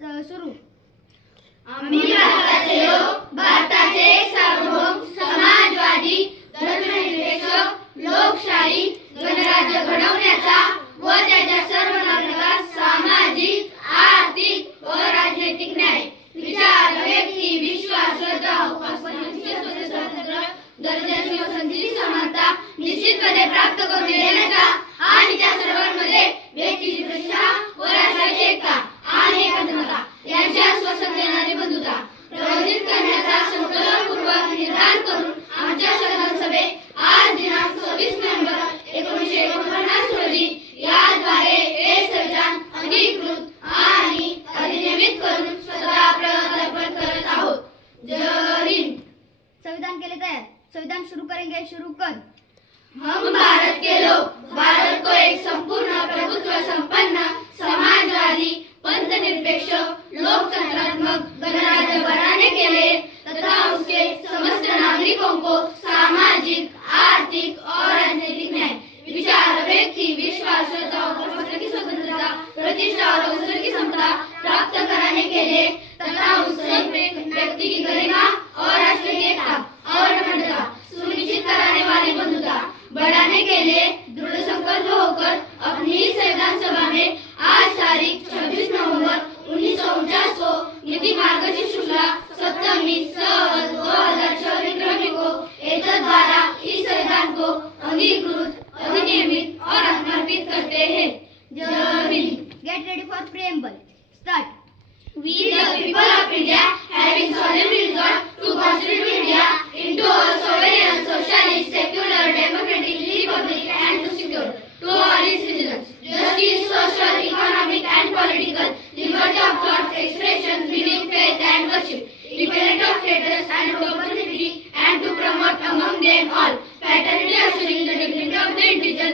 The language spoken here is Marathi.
सुरू. आम्ही भारताचे लोक भारताचे सार्वभौम समाजवादी धर्मनिरपेक्ष लोकशाही गणराज्य घडवण्याचा व त्याच्या सर्व नागरिकांना सामाजिक आर्थिक व राजनैतिक न्याय विचार व्यक्ती विश्वास श्रद्धा स्वातंत्र्य दर्जाची व संधीची समानता निश्चितपणे प्राप्त करून देण्याचा आणि त्या सर्वांमध्ये व्यक्तीची प्रतिष्ठा व राष्ट्राची एकता आणि एकात्मता यांच्या श्वसन देणारी बंधुता प्रबोधित करण्याचा संकल्पपूर्वक निर्धार करून आमच्या संविधान सभेत आज दिनांक 26 नोव्हेंबर 1949 रोजी याद्वारे हे संविधान अंगीकृत आणि अधिनियमित करून स्वतः प्रवर्तन करत आहोत. जय हिंद. संविधान के लिए तैयार. संविधान शुरू करेंगे. शुरू कर. हम भारत के लोग भारत को एक संपूर्ण प्रभुत्व संपन्न समाजवादी पंथनिरपेक्ष लोकतंत्रात्मक गणराज्य बनाने के लिए तथा उसके समस्त नागरिकों को सामाजिक आर्थिक और राजनीतिक न्याय विचार व्यक्ति विश्वास श्रद्धा और की स्वतंत्रता प्रतिष्ठा और अवसर की समता प्राप्त कराने के लिए तथा उससे व्यक्ति की गरिमा और राष्ट्र की एकता और अखंडता सुनिश्चित कराने वाली बंधुता बढ़ाने के लिए दृढ़ संकल्प होकर अपनी संविधान सभा में आज तारीख 26 नवंबर 1949 को नीति मार्गदर्शक शुक्ला सप्तमी 2024 विक्रमी को एतद द्वारा इस संविधान को अंगीकृत अधिनियमित और समर्पित करते हैं. जय Hind. Get ready for preamble. Start. We the people of India having solemnly resolved to constitute India into a sovereign, socialist, secular, democratic republic and to secure to all its citizens justice, social, economic and political, liberty of thought, expression, belief, faith and worship, equality of status and opportunity and to promote among them all fraternity assuring the dignity of the individual